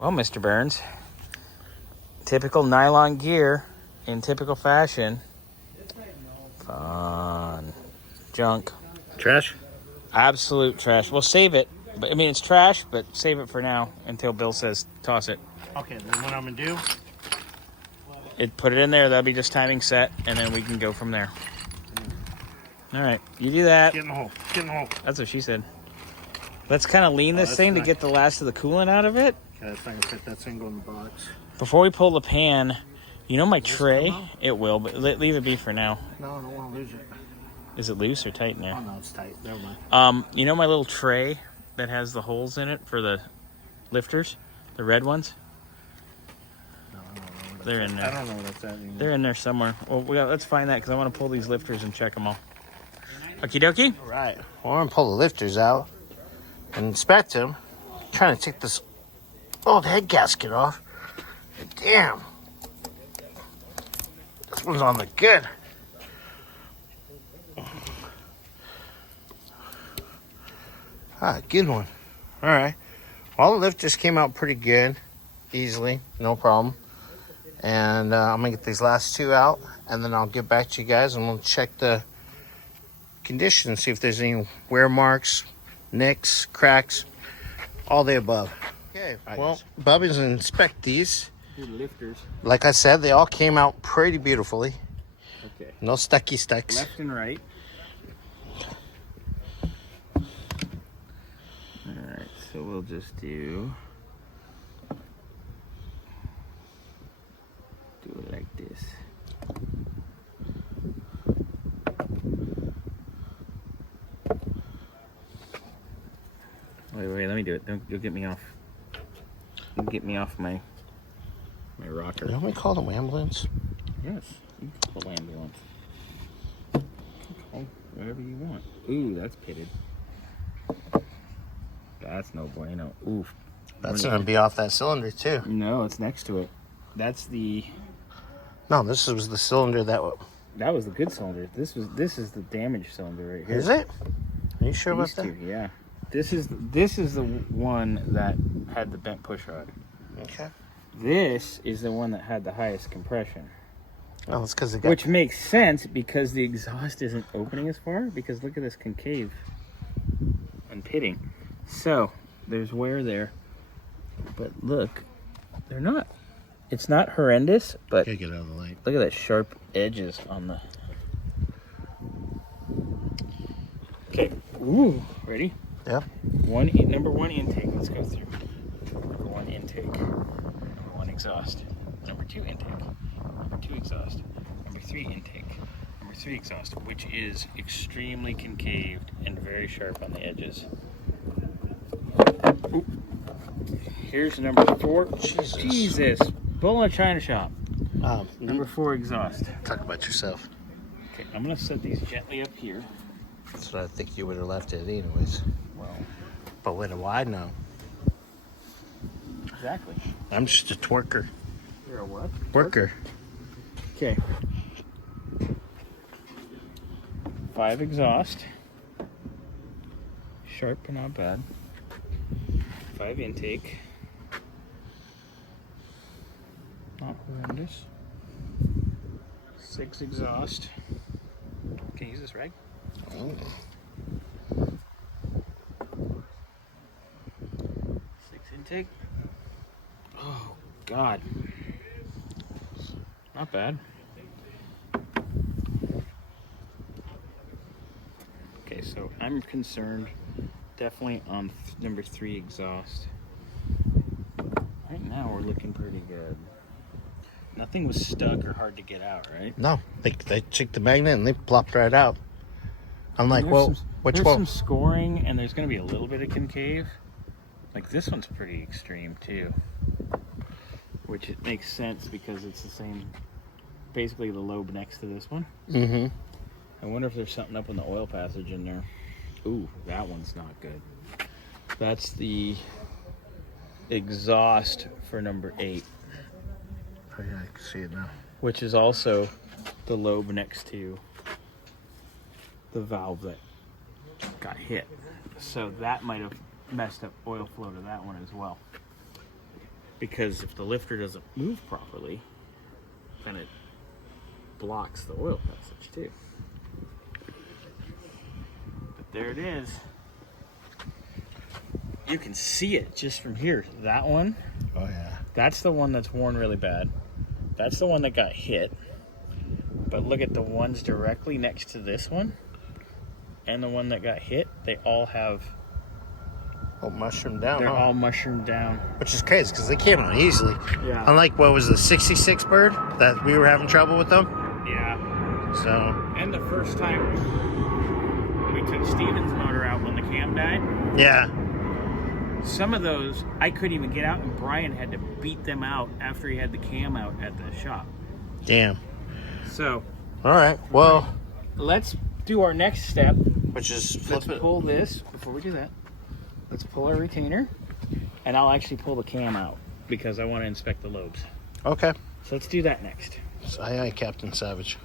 Well, Mr. Burns, typical nylon gear in typical fashion. Fun. Junk. Trash? Absolute trash. We'll save it. But I mean, it's trash, but save it for now until Bill says toss it. Okay, then what I'm going to do? Put it in there. That'll be just timing set, and then we can go from there. All right, you do that. Get in the hole. Get in the hole. That's what she said. Let's kind of lean this thing to get the last of the coolant out of it. Okay, that's not going to fit. That's going to go in the box. Before we pull the pan, you know my tray? It will, but leave it be for now. No, I don't want to lose it. Is it loose or tight in there? Oh, no, it's tight. Never mind. You know my little tray that has the holes in it for the lifters? The red ones? No, I don't know what They're in there. I don't know what that's at anymore. They're in there somewhere. Well, let's find that because I want to pull these lifters and check them all. Okie dokie? All right. Well, I'm going to pull the lifters out and inspect them. I'm trying to take this old head gasket off. Damn. This one's on the good. Good one. All right. All the lifters came out pretty good, easily, no problem. And I'm gonna get these last two out, and then I'll get back to you guys, and we'll check the condition, see if there's any wear marks, nicks, cracks, all the above. Okay. Well, Bobby's gonna inspect these. The lifters. Like I said, they all came out pretty beautifully. Okay. No stucky sticks. Left and right. Alright, so we'll just do it like this. Wait, let me do it. You'll get me off. You'll get me off my rocker. Don't we call them ambulance? Yes, you can call ambulance. Call whatever you want. Ooh, that's pitted. That's no bueno. Oof. That's going to be off that cylinder, too. No, it's next to it. That's the... No, this was the cylinder that... That was the good cylinder. This is the damaged cylinder right here. Is it? Are you sure about that? Yeah. This is the one that had the bent push rod. Okay. This is the one that had the highest compression. Well, it's because it got... Which makes sense because the exhaust isn't opening as far. Because look at this concave and pitting. So there's wear there. But look, they're not. It's not horrendous, but Gotta get out of the light. Look at that sharp edges on the... Okay. Ooh, ready? Yep. Number one intake. Let's go through. Number one intake. Number one exhaust. Number two intake. Number two exhaust. Number three intake. Number three exhaust, which is extremely concaved and very sharp on the edges. Ooh. Here's number four. Jesus. Bull in a china shop. Number four exhaust. Talk about yourself. Okay, I'm going to set these gently up here. That's what I think you would have left it anyways. Well, but what do I know? Exactly. I'm just a twerker. You're a what? Worker. Okay. 5 exhaust. Sharp but not bad. 5 intake. Not horrendous. 6 exhaust. Can you use this rag? Oh. 6 intake. Oh, God. Not bad. Okay, so I'm concerned definitely on number 3 exhaust. Right now we're looking pretty good. Nothing was stuck or hard to get out, right? No, they checked the magnet and they plopped right out. I'm like, well, which one? There's some scoring and there's going to be a little bit of concave. Like this one's pretty extreme too. Which it makes sense because it's the same, basically the lobe next to this one. Mm-hmm. I wonder if there's something up in the oil passage in there. Ooh, that one's not good. That's the exhaust for number 8. Oh yeah, I can see it now. Which is also the lobe next to the valve that got hit. So that might have messed up oil flow to that one as well. because if the lifter doesn't move properly, then it blocks the oil passage too. But there it is. You can see it just from here. That one, Oh yeah. that's the one that's worn really bad. That's the one that got hit. But look at the ones directly next to this one and the one that got hit. They all have, Oh, mushroom down. they're Huh? all mushroomed down. Which is crazy because they came out easily. Yeah. Unlike what was the 66 bird that we were having trouble with them. Yeah. So And the first time we took Steven's motor out when the cam died, yeah. some of those I couldn't even get out, and Brian had to beat them out after he had the cam out at the shop. Damn. So All right. Well, let's do our next step. which is Let's flip it. pull this. Before we do that, let's pull our retainer, and I'll actually pull the cam out because I want to inspect the lobes. Okay. So let's do that next. So, aye, aye, Captain Savage.